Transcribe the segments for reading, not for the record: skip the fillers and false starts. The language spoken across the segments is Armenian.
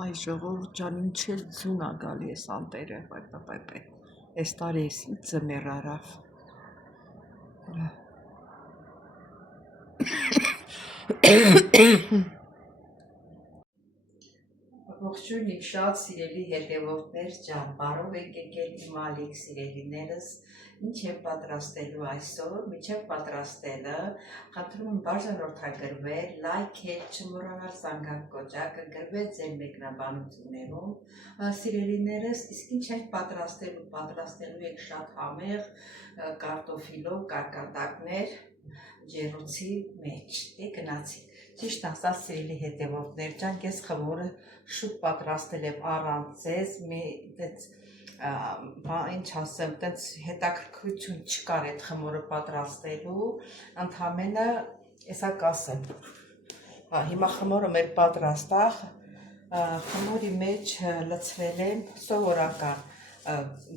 Այ ժողովուրդ ջան, ինչ էլ ձուն ա գալի էս անտերը, էս տարի էս ինչ ձմեռ արավ։ Ողջույն իմ շատ սիրելի հետևորդներ ջան, բարով եք եկել իմ ալիք սիրելիներս, ինչ եմ պատրաստելու այսօր, միջև պատրաստելը, խնդրում եմ բաժանորդագրվել, լայքել, չմոռանալ զանգակ կոճակը, գրվել ձեր մեկնաբանություններում, սիրելիներս, իսկ ինչ ենք պատրաստելու ենք շատ համեղ կարտոֆիլով կարկատակներ ջեռոցի մեջ, գնացինք։ Ճիշտ ասած սիրելի հետևորդներ ջան, ես խմորը շուտ պատրաստել եմ առանց ձեզ, ինչ ասեմ, տենց հետաքրքրություն չկար այդ խմորը պատրաստելու, ընդամենը էսա կասեմ, հիմա խմորը մեր պատրաստ է, խմորի մեջ լցրել եմ սովորական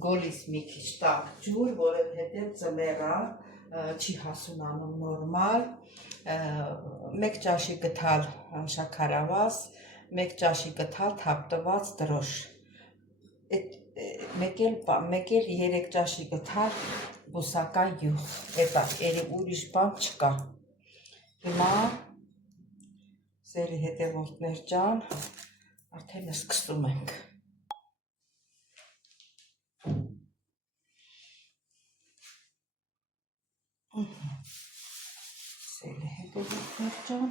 գոլից մի քիչ տաք ջուր, որովհետև ձմեռա չի հասունանում նորմալ, 1 ճաշի գթալ շաքարավազ, 1 ճաշի գթալ թափտված դրոշ, մեկ էլ 3 ճաշի գթալ բուսական յուղ, էլի ուրիշ բան չկա։ Հիմա սիրելի հետևորդներ ջան, արդեն սկսում ենք։ Սիրելի հետևորդներ ջան,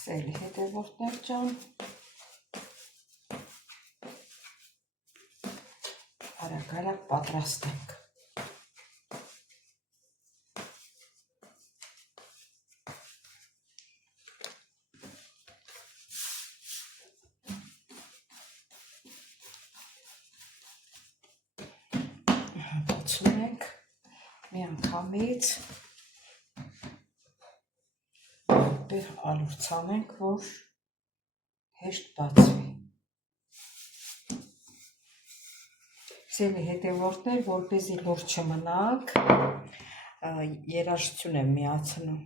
սիրելի հետևորդներ ջան, արագ պատրաստենք։ Բացում ենք մի անգամից, ալուրցանենք, որ հեշտ բացվի։ Սիրելի հետևորդներ, որպեսզի լուր չմնանք, երաժշտություն եմ միացնում։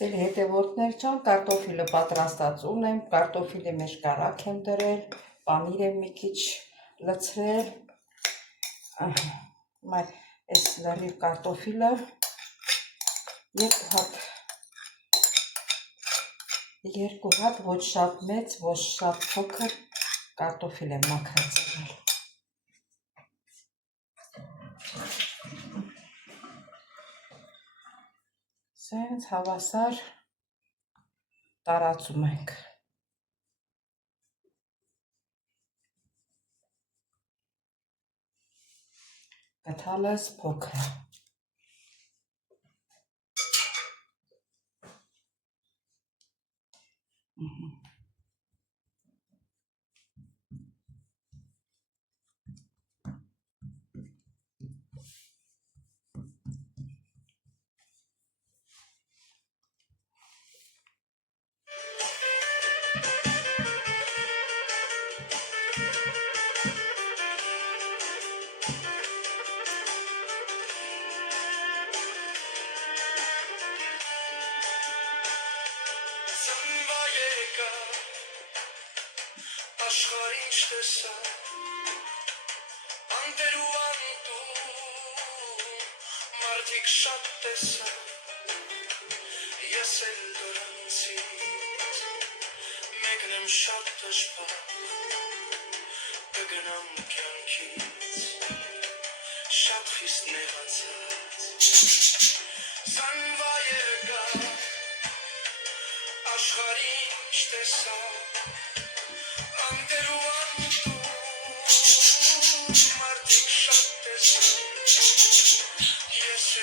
Սիրելի հետևորդներ ջան, կարտոֆիլը պատրաստած ունեմ, կարտոֆիլի մեջ կարագ եմ դրել, պանիր եմ մի քիչ լցրել, այս լրիվ կարտոֆիլը երկու հատ ոչ շատ մեծ, ոչ շատ փոքր կարտոֆիլ եմ մաքրացրել։ Սենց հենց հավասար տարածում ենք։ Գդալս փոքր է։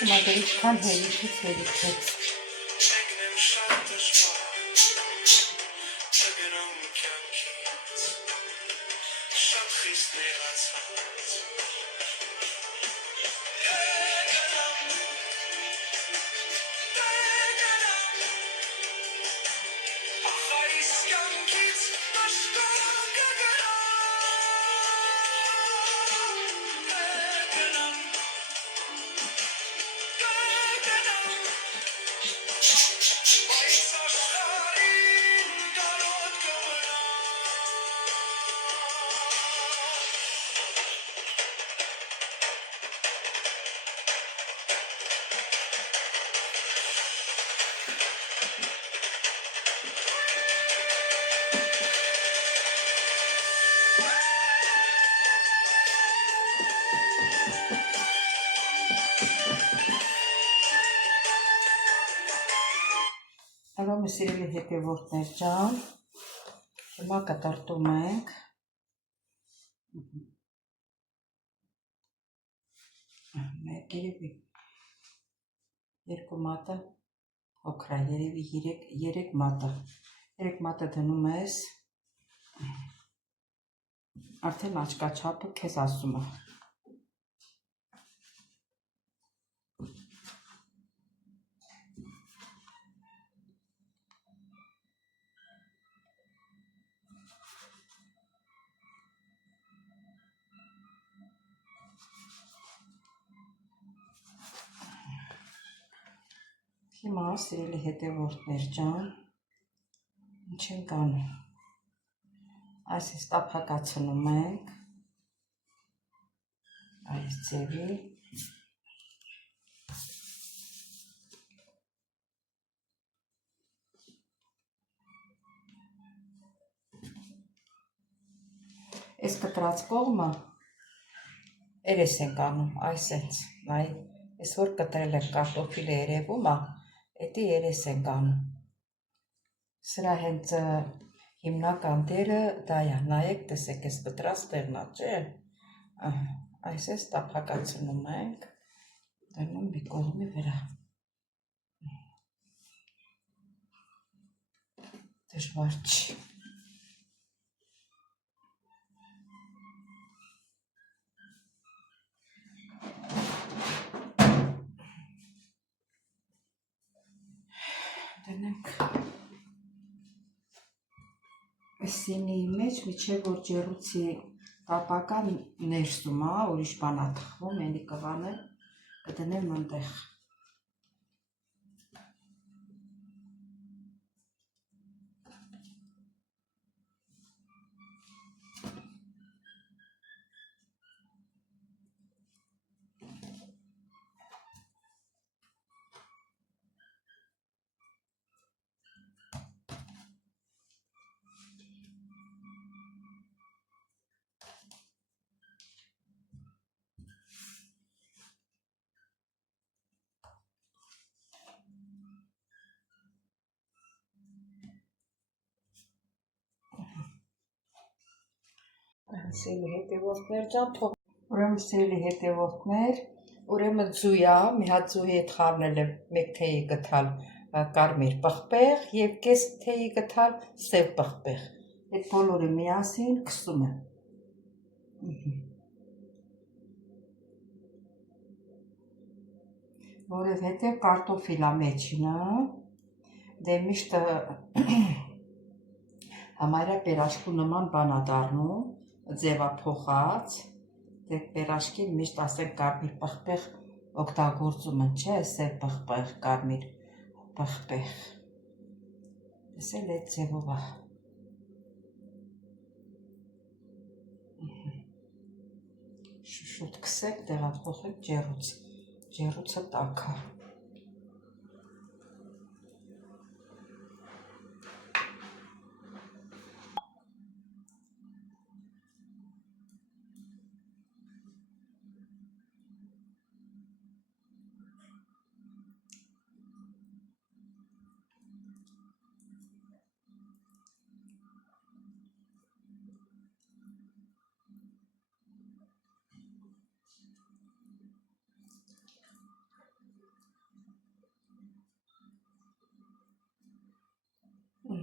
Մադերիքան հերիքեց։ Ալոմ սիրելի հետևորդներ ջան, հիմա կտրտում ենք մեկ երևի երկու մատը փոքր է, երևի 3 մատը։ 3 մատը դնում ես, արդեն աչքաչափը քեզ ասում է։ Հիմա սիրելի հետևորդներ ջան, ինչ ենք անում, այս տափակացնում ենք, այս ձևի, այս կտրած կողմը երես ենք անում, այս ենք, նայ, այս որ կտրել ենք կարտոֆիլը երևում է, էդի երես ենք անում, սրա հենց հիմնական դերը դա է, նայեք, տեսեք, այս կտրած տեղնա, չէ, այս տափակացնում ենք, դնում մի կողմի վրա, դժվար չի, դնենք սինի մեջ, միջև որ ջեռուցի տապական ներսում է, ուրիշ բան է թխվում, ենի կվանը կդնեմ ընդեղ։ Սիրելի հետևորդներ ջան, ուրեմն սիրելի հետևորդներ, ուրեմն ձույա, մի հատ ձույի հետ խառնել եմ մեկ թեյի գթալ կարմիր պղպեղ եւ կես թեյի գթալ սև պղպեղ։ Այդ բոլորը միասին քսում եմ։ Որովհետև կարտոֆիլա մեջինը դե միշտ համարյա պերաշկու նման բան ա դառնում, ձևափոխած, դե պերաշկին միշտ ասենք կարմիր պղպեղ օգտագործում են, չէ, սև պղպեղ, կարմիր պղպեղ։ Տեսել այդ ձևով ա։ Շուտ քսենք, տեղափոխենք ջեռուց, ջեռուցը տաք ա։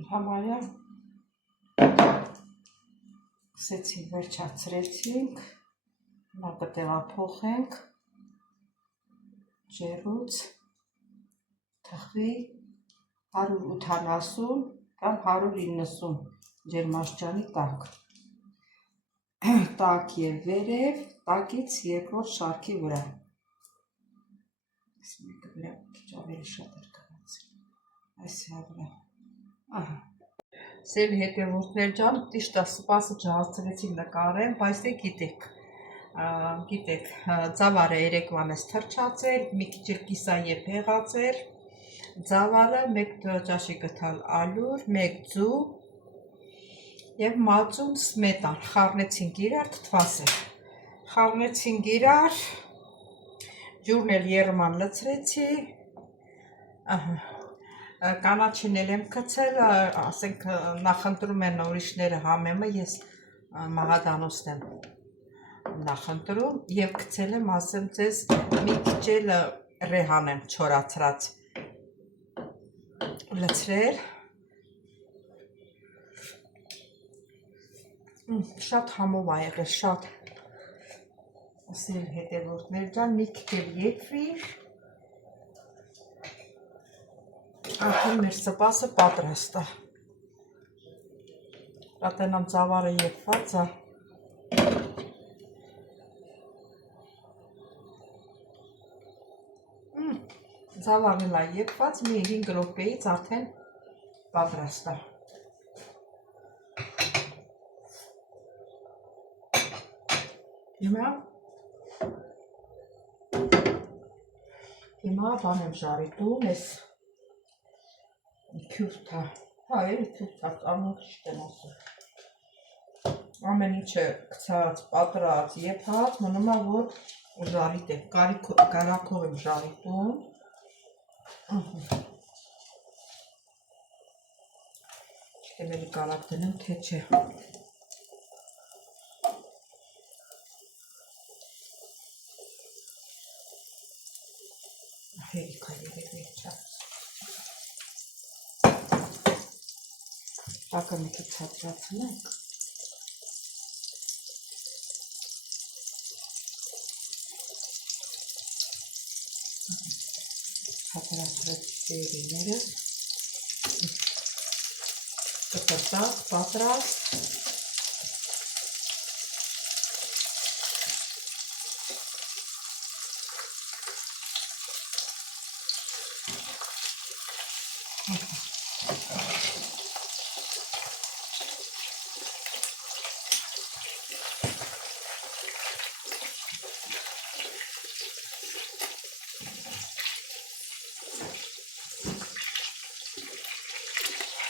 Համարյա սկսեցինք, վերջացրեցինք, հիմա կտեղափոխենք ջեռուց, թխվի 180 կամ 190 ջերմաստիճանի տակ, տաք եւ վերև, տակից երկրորդ շարքի վրա, մեկը վրա քիչ ավելի շատ էր գնացել, այս վրա, Սիրելի հետևորդներ ջան, ճիշտ սպասը չհասցրեցի նկարեմ, բայց դե գիտեք, ծավալը երեկվան էս թրջած էր, մի քիչ էլ կիսաև եղած էր, ծավալը մեկ ճաշի գթալ ալյուր, մեկ ձու եւ մածուն սմետան, խառնեցինք իրար, թթվասեր, խառնեցինք իրար, ջուրն էլ երման լցրեցի, կանաչին էլ եմ գցել, ասենք նախընտրում են ուրիշները համեմը, ես մահադանոսն եմ նախընտրում եւ գցել եմ, ասեմ ձեզ, մի քիչ էլ ռեհան եմ չորացրած լցրել, շատ համով ա եղել, շատ, սիրելի հետևորդներ ջան, մի քիչ էլ եփվի, արդեն մեր սպասը պատրաստ է։ Ատենամ ծավալը եփված է։ Ծավալն է եփված, մի 5 րոպեից արդեն պատրաստ է։ Հիմա բան եմ ժարիտում, ես քյուրթա, էլի քյուրթա, անուղիշտ եմ ասում։ Ամեն ինչը գցած, պատրած, եփած, մնում է որ ժարիտեմ, կարագով եմ ժարիտում։ Չգիտեմ էլի կարագ դնեմ, թե չէ։ Հերիքա երևի չա։ Տակը մի քիչ ցածրացնենք։ Ցածրացրեց սերիները։ Կտրտակ, պատրաստ։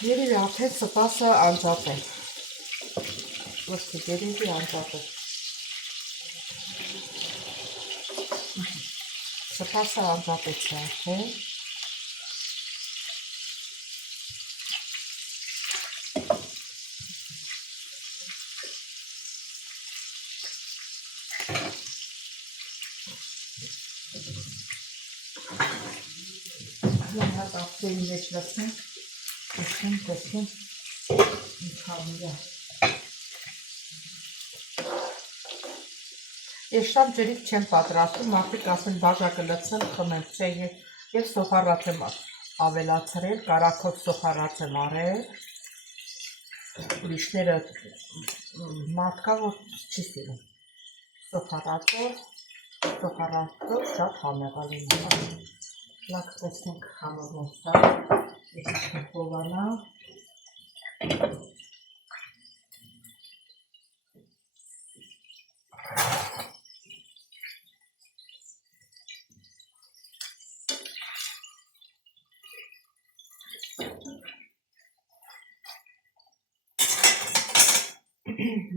Երևի արդեն սպասը անջատել, ոսկի երևի անջատել, սպասը անջատեց արդեն, Շատ ափսերի մեջ լցնենք, տեսնենք, ինչ համիրա։ Ես շատ ջրիկ չեմ պատրաստում, մարդիկ ասեն բաժակը լցնեմ, խմեմ, չէ, ես սոխառաց եմ ավելացրել, կարագով սոխառաց եմ արել, ուրիշները մարդկա, որ չի սիրում, սոխառածով շատ համեղ է լինում։ Լավ տեսնենք համոզնոսա, ես իշխն խովանա։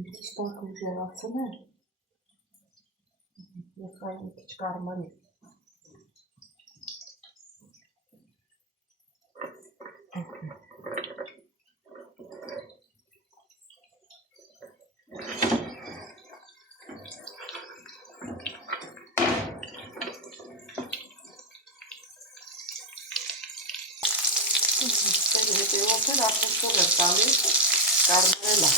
Քիչ տակ ուժեղացնել, ես այն մի քիչ կարմարի։ Հետևորդներ ափսով եմ տալիս, կարմրել է,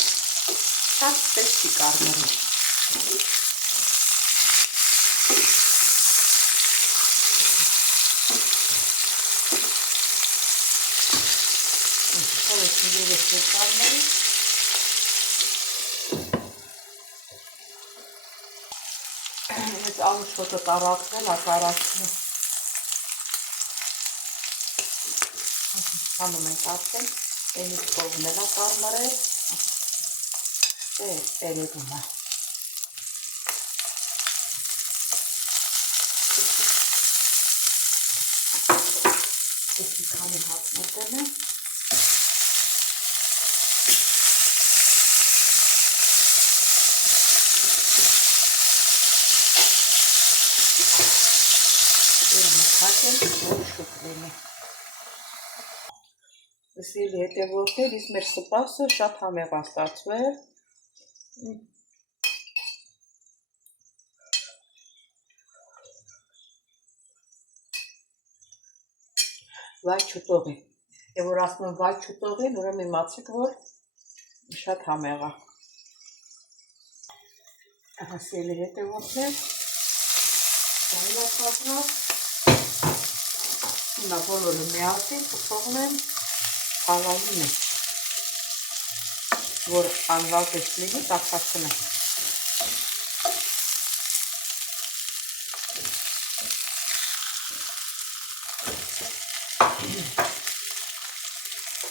շատ պես չի կարմրել։ Ես անուշոտը տարածվել, ակարացնել։ Հանում ենք արդեն, ենից կողմել է կարմրել, երեգում է։ Ես մի քանի հատ մոտել եմ։ Որ շուտ լինի։ Սիրելի հետևորդներ, իսկ մեր սպասը շատ համեղ է ստացվել։ Վայ չուտողի։ Եվ որ ասում եմ վայ չուտողի, ուրեմն իմացիք, որ շատ համեղ է։ Ահա սիրելի հետևորդներ, դա պատրաստ։ Հիմա բոլորը միասին կթողնեմ թավայի մեջ, որ անվազես լինի, տաքացնեմ։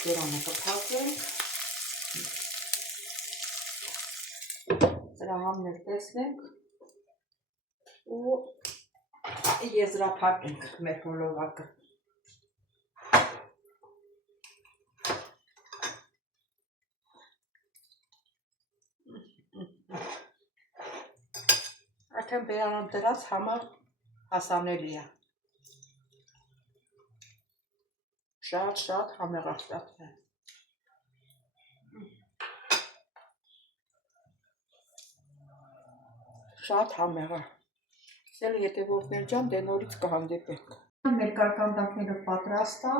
Դրանը կփակենք, դրա համներ տեսնենք ու եզրափակենք մեր հոլովակը։ Արդեն բերանամ դրած համար հասանելի է։ Շատ համեղ է ստացվել։ Շատ համեղ է։ Սիրելի հետևորդներ ջան, դե նորից կհանդիպենք։ Մեր կարկանդակները պատրաստ է։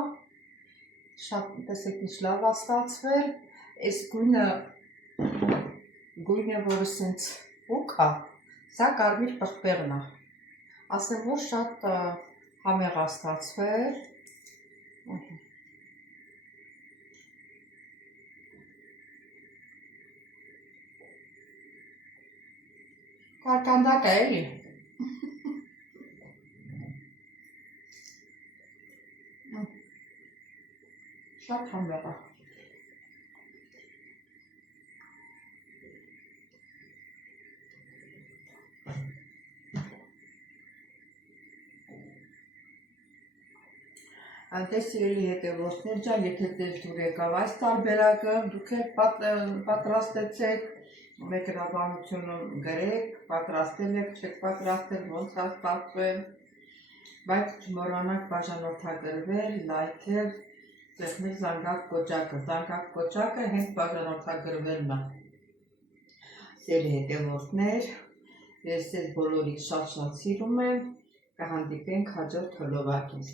Շատ տեսեք ինչ լավ է ստացվել։ Այս գույնը, որը սենց ուք է, սա կարմիր պղպեղն է։ Ասեմ, որ շատ համեղ է ստացվել։ Կարկանդակ է էլի։ Շատ համեղ է։ Դե սիրելի հետևորդներ ջան, եթե ձեզ դուր եկավ այս տարբերակը, դուք էլ պատրաստեցեք, մեկ հրավանությունը գրեք, պատրաստել եք, չեք պատրաստել, ոնց է ստացվել, բայց չմոռանաք բաժանորդագրվել, լայքել, ծეხնել զանգակ կոճակը հենց բաժանորդագրվելն է։ Սիրելի հետևորդներ, ես ձեզ բոլորիդ շատ սիրում եմ, կհանդիպենք հաջորդ հոլովակից։